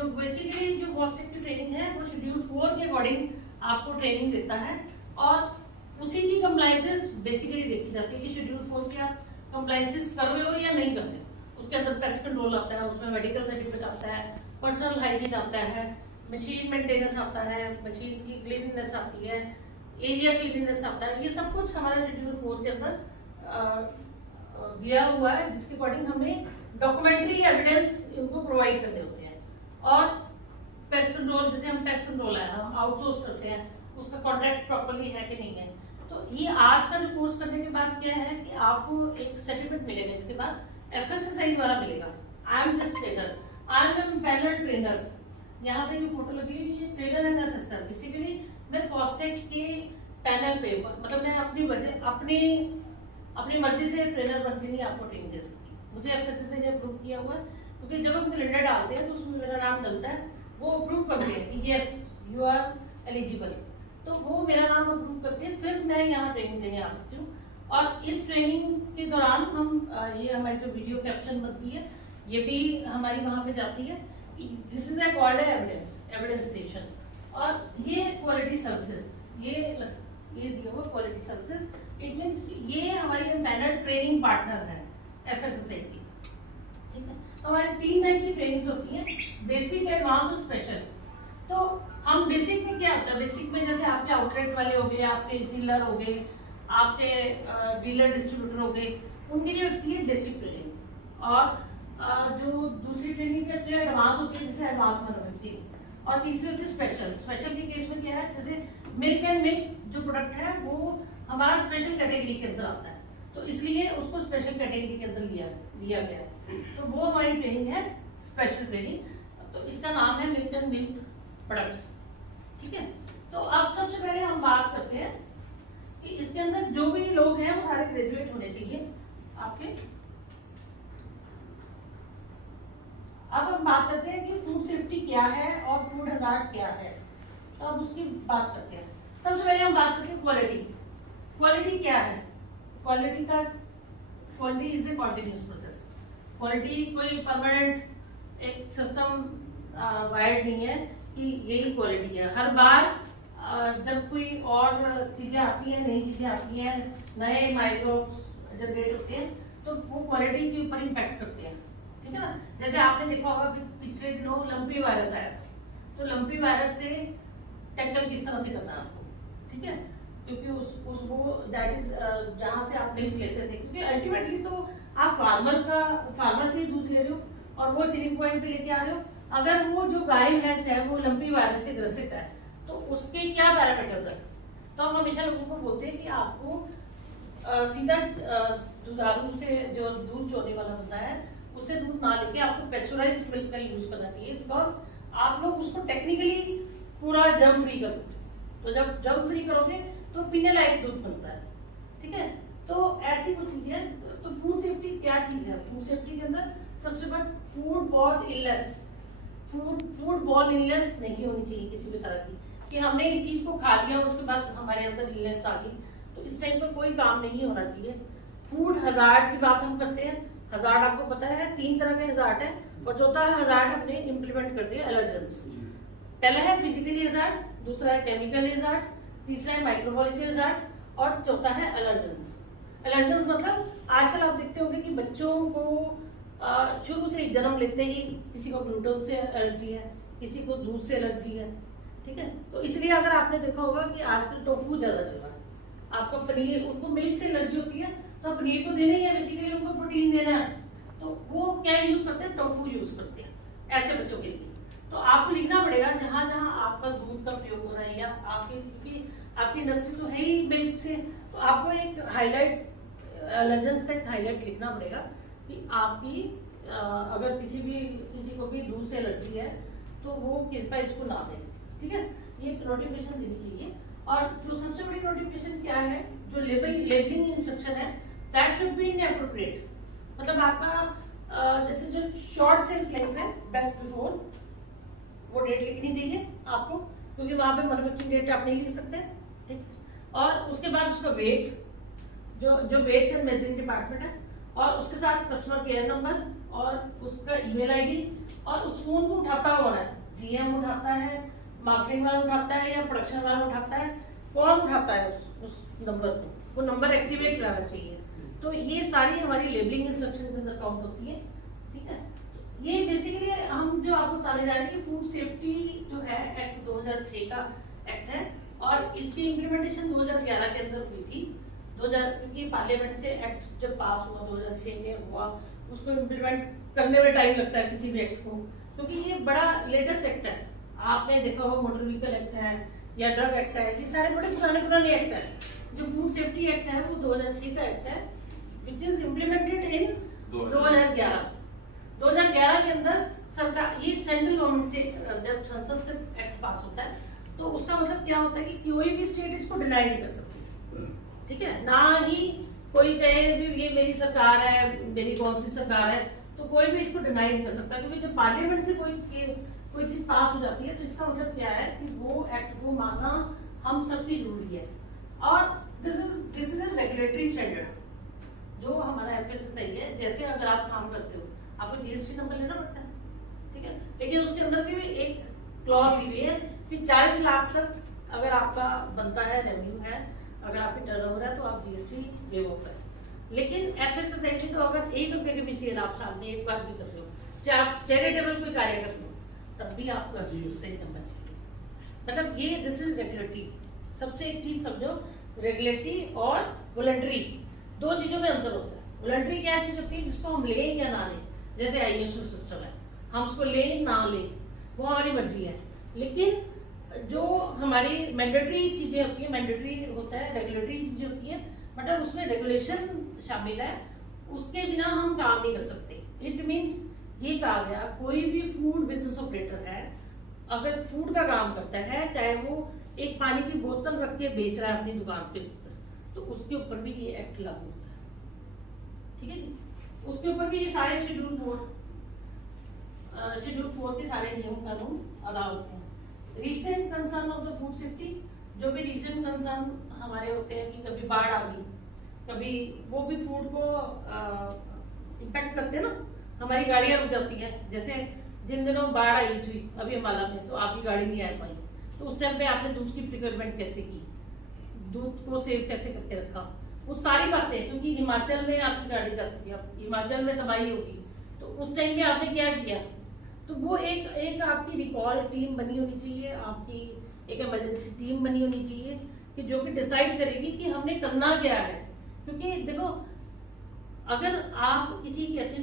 जो बेसिकली जो कॉस्टिंग की ट्रेनिंग है वो शेड्यूल 4 के अकॉर्डिंग आपको ट्रेनिंग देता है और उसी की कंप्लाइंसेस बेसिकली देखी जाती है कि शेड्यूल 4 के आप कंप्लाइंसेस कर रहे हो या नहीं कर रहे हो। उसके अंदर पेस्ट कंट्रोल आता है, उसमें मेडिकल सर्टिफिकेट आता है, पर्सनल हाइजीन आता है, मशीन मेंटेनेंस आता है, मशीन की क्लीननेस आती है, एरिया क्लीननेस आता है। ये सब कुछ हमारा शेड्यूल 4 के अंदर दिया हुआ है, जिसके अकॉर्डिंग हमें डॉक्यूमेंट्री एविडेंस इनको प्रोवाइड करने होते हैं। और पेस्ट कंट्रोल, जैसे हम पेस्ट कंट्रोल है हम आउटसोर्स करते हैं, उसका कॉन्ट्रैक्ट प्रॉपर्ली है कि नहीं है। तो ये आज का जो कोर्स करने के बाद क्या है कि आपको एक सर्टिफिकेट मिलेगा, इसके बाद FSSAI द्वारा मिलेगा। I am just trainer, I am panel trainer. यहाँ पे जो फोटो लगी है ये ट्रेनर एंड असेसर। बेसिकली मैं फास्टैग के पैनल पे, मतलब मैं अपनी मर्जी से ट्रेनर बन के नहीं आपको ट्रेनिंग दे सकती। मुझे FSSAI ने अप्रूव किया हुआ है, क्योंकि जब हम कैलेंडर डालते हैं तो उसमें मेरा नाम डलता है, वो अप्रूव करते हैं कि यस यू आर एलिजिबल। तो वो मेरा नाम अप्रूव करके फिर मैं यहाँ ट्रेनिंग देने आ सकती हूँ। और इस ट्रेनिंग के दौरान हम ये हमारी जो वीडियो कैप्शन बनती है ये भी हमारी वहाँ पे जाती है। This is called evidence station. और ये क्वालिटी सर्विसेज, ये दिया हुआ क्वालिटी सर्विसेज, इट मीन्स ये हमारी पैनल ट्रेनिंग पार्टनर है FSSAI की। ठीक है, तो हमारी 3 टाइप की ट्रेनिंग होती है, बेसिक, एडवांस और स्पेशल। तो हम बेसिक में क्या होता है, बेसिक में जैसे आपके आउटलेट वाले हो गए, आपके डीलर हो गए, आपके डीलर डिस्ट्रीब्यूटर हो गए, उनके लिए होती है बेसिक ट्रेनिंग। और जो दूसरी ट्रेनिंग करते हैं एडवांस होती है, जैसे एडवांस में होती है। और तीसरी होती है स्पेशल। स्पेशल के केस में क्या है, जैसे मिल्क एंड मिल्क जो प्रोडक्ट है वो हमारा स्पेशल कैटेगरी के अंदर आता है, तो इसलिए उसको स्पेशल कैटेगरी के अंदर लिया गया है। तो वो हमारी ट्रेनिंग है स्पेशल ट्रेनिंग। तो इसका नाम है मिल्क एंड मिल्क प्रोडक्ट्स। ठीक है, तो अब सबसे पहले हम बात करते हैं कि इसके अंदर जो भी लोग हैं वो सारे ग्रेजुएट होने चाहिए आपके। अब हम बात करते हैं कि फूड सेफ्टी क्या है और फूड हजार्ड क्या है, तो अब उसकी बात करते हैं। सबसे पहले हम बात करते हैं क्वालिटी। क्वालिटी क्या है? Quality is a continuous process. Quality कोई परमानेंट एक सिस्टम वायर्ड नहीं है कि यही क्वालिटी है। हर बार जब कोई और चीजें आती हैं, नई चीजें आती हैं, नए माइक्रोब्स जनरेट होते हैं, तो वो क्वालिटी के ऊपर इम्पैक्ट करते हैं। ठीक है ना, जैसे आपने देखा होगा पिछले दिनों लंपी वायरस आया था, तो लंपी वायरस से टैकल किस तरह से करना है आपको। ठीक है, क्योंकि वो दैट इज जहाँ से आप मिल्क लेते थे, क्योंकि अल्टीमेटली तो आप फार्मर से ही दूध ले रहे हो और वो चिलिंग पॉइंट पे लेके आ रहे हो। अगर वो जो गाय भैंस है वो लंपी वायरस से ग्रसित है तो उसके क्या पैरामीटर्स है। तो हम हमेशा लोगों को बोलते हैं कि आपको सीधा दुधारू से जो दूध चोने वाला होता है उससे दूध ना लेके आपको पेस्चराइज्ड मिल्क का यूज करना चाहिए, बिकॉज आप लोग उसको टेक्निकली पूरा जर्म फ्री कर देते हो। तो जब जर्म फ्री करोगे तो पीने लायक दूध बनता है। ठीक है, तो ऐसी कुछ चीजें। तो फूड सेफ्टी क्या चीज है? फूड सेफ्टी के अंदर सबसे बड़ा फूड बॉर्न इलनेस नहीं होनी चाहिए किसी भी तरह की, कि हमने इस चीज को खा लिया और उसके बाद हमारे अंदर इलनेस आ गई, तो इस टाइप का कोई काम नहीं होना चाहिए। फूड हजार्ड की बात हम करते हैं। हजार्ड आपको पता है 3 तरह के हजार्ड है, और चौथा हजार्ड हमने इम्प्लीमेंट कर दिया एलर्जेंस। पहला है फिजिकली हजार्ड, दूसरा है केमिकल हजार्ड, तीसरा है माइक्रोबायोलॉजी हजार्ड और चौथा है एलर्जेंस। एलर्जेंस मतलब आजकल आप देखते होंगे कि बच्चों को शुरू से ही जन्म लेते ही किसी को ग्लूटेन से एलर्जी है, किसी को दूध से एलर्जी है। ठीक है, तो इसलिए अगर आपने देखा होगा कि आजकल टोफू ज्यादा चल रहा है। आपको पनीर, उनको मिल्क से एलर्जी होती है तो पनीर तो देना ही है, बेसिकली उनको प्रोटीन देना है, तो वो क्या यूज करते हैं? टोफू यूज करते हैं ऐसे बच्चों के लिए। तो आपको लिखना पड़ेगा जहां जहां आपका दूध का प्रयोग हो रहा है, या आपकी नस्ल तो है ही मिल्क से, तो आपको एक हाईलाइट एलर्जेंस का एक हाईलाइट लिखना पड़ेगा कि आपकी अगर किसी को भी दूध से एलर्जी है तो वो कृपया इसको ना दें। ठीक है, ये नोटिफिकेशन देनी चाहिए। और जो सबसे बड़ी नोटिफिकेशन क्या है, जो लेबलिंग इंस्ट्रक्शन है, दैट शुड बी इनएप्रोप्रिएट। मतलब आपका जैसे जो शॉर्ट शेल्फ लाइफ है, बेस्ट बिफोर, वो डेट लिखनी चाहिए आपको, क्योंकि वहां पे मैन्युफैक्चरिंग डेट आप नहीं लिख सकते। ठीक, और उसके बाद उसका वेट, जो वेट्स एंड मेजरिंग डिपार्टमेंट है, और उसके साथ कस्टमर केयर नंबर, और उसका ईमेल आईडी, और उस फोन को उठाता कौन है, जीएम उठाता है, मार्केटिंग वाला उठाता है, या प्रोडक्शन वाला उठाता है, कौन उठाता है उस नंबर को, वो नंबर एक्टिवेट रहना चाहिए। तो ये सारी हमारी लेबलिंग इंस्ट्रक्शन के अंदर काउंट होती है, ठीक है। ये बेसिकली हम जो आपको बताने जा रहे हैं कि फूड सेफ्टी जो है एक्ट 2006 का एक्ट है, और इसकी इम्प्लीमेंटेशन 2011 के अंदर हुई थी। 2000 क्योंकि पार्लियामेंट से एक्ट जब पास हुआ 2006 में हुआ, उसको इम्प्लीमेंट करने में टाइम लगता है किसी भी एक्ट को, क्योंकि ये बड़ा लेटेस्ट एक्ट है। आपने देखा होगा मोटर व्हीकल एक्ट है या ड्रग एक्ट है, ये सारे बड़े पुराने एक्ट है। जो फूड सेफ्टी एक्ट है वो 2006 का एक्ट है, विच इज इम्प्लीमेंटेड इन 2011। 2011 के अंदर सरकार, ये सेंट्रल गवर्नमेंट से जब संसद से एक्ट पास होता है तो उसका मतलब क्या होता है कि कोई भी स्टेट इसको डिनाई नहीं कर सकती, ठीक है। ना ही कोई कहे भी ये मेरी सरकार है, मेरी कौन सी सरकार है, तो कोई भी इसको डिनाई नहीं कर सकता, क्योंकि जब पार्लियामेंट से कोई चीज पास हो जाती है तो इसका मतलब क्या है कि वो एक्ट को मानना हम सबकी जरूरी है। और this is a regulatory standard जो हमारा FSSAI है। जैसे अगर आप काम करते हो आपको GST नंबर लेना पड़ता है, ठीक है, लेकिन उसके अंदर भी एक क्लॉज दी हुई है कि 40 लाख तक अगर आपका बनता है, रेवेन्यू है, अगर आपकी टर्नओवर है, तो आप GST वेव ऑफ करें। लेकिन FSSAI में तो अगर 1 रुपए के भी सेल आप साल में एक बार भी कर रहे हो, चाहे आप चैरिटेबल कोई कार्य कर रहे हो, तब भी आपको FSSAI नंबर चाहिए। मतलब ये दिस इज रेगुलेटरी। सबसे एक चीज समझो, रेगुलेटरी और वॉलंटरी दो चीजों में अंतर होता है। वॉलंटरी क्या चीज होती है जिसको हम लें या ना लें, जैसे ISO सिस्टम है, हम उसको लें ना लें वो हमारी मर्जी है। लेकिन जो हमारी मैंडेटरी चीजें होती है, मैंडेटरी होता है, रेगुलेटरी चीजें होती है, मतलब उसमें रेगुलेशन शामिल है, उसके बिना हम काम नहीं कर सकते। इट मीन्स ये कहा गया कोई भी फूड बिजनेस ऑपरेटर है, अगर फूड का काम करता है, चाहे वो एक पानी की बोतल रख के बेच रहा है अपनी दुकान पे ऊपर, तो उसके ऊपर भी ये एक्ट लागू होता है, ठीक है जी। उसके ऊपर भी ये सारे शेड्यूल 4 के सारे नियम कानून अदा होते हैं। Recent concern of the food safety, जो भी रीसेंट कंसर्न हमारे होते हैं कि कभी बाढ़ आ गई, कभी वो भी फूड को इम्पैक्ट करते हैं ना, हमारी गाड़ियां रुक जाती हैं। जैसे जिन दिनों बाढ़ आई थी अभी अम्बाला में, तो आपकी गाड़ी नहीं आ पाई, तो उस टाइम पे आपने दूध की प्रिक्योरमेंट कैसे की, दूध को सेव कैसे करके रखा, वो सारी बातें, क्योंकि हिमाचल में आपकी गाड़ी जाती थी, अब हिमाचल में तबाही होगी, तो उस टाइम पे आपने क्या किया, तो वो एक आपकी रिकॉल टीम बनी होनी चाहिए, आपकी एक इमरजेंसी टीम बनी होनी चाहिए कि जो कि डिसाइड करेगी कि हमने करना क्या है। क्योंकि देखो, अगर आप किसी ऐसी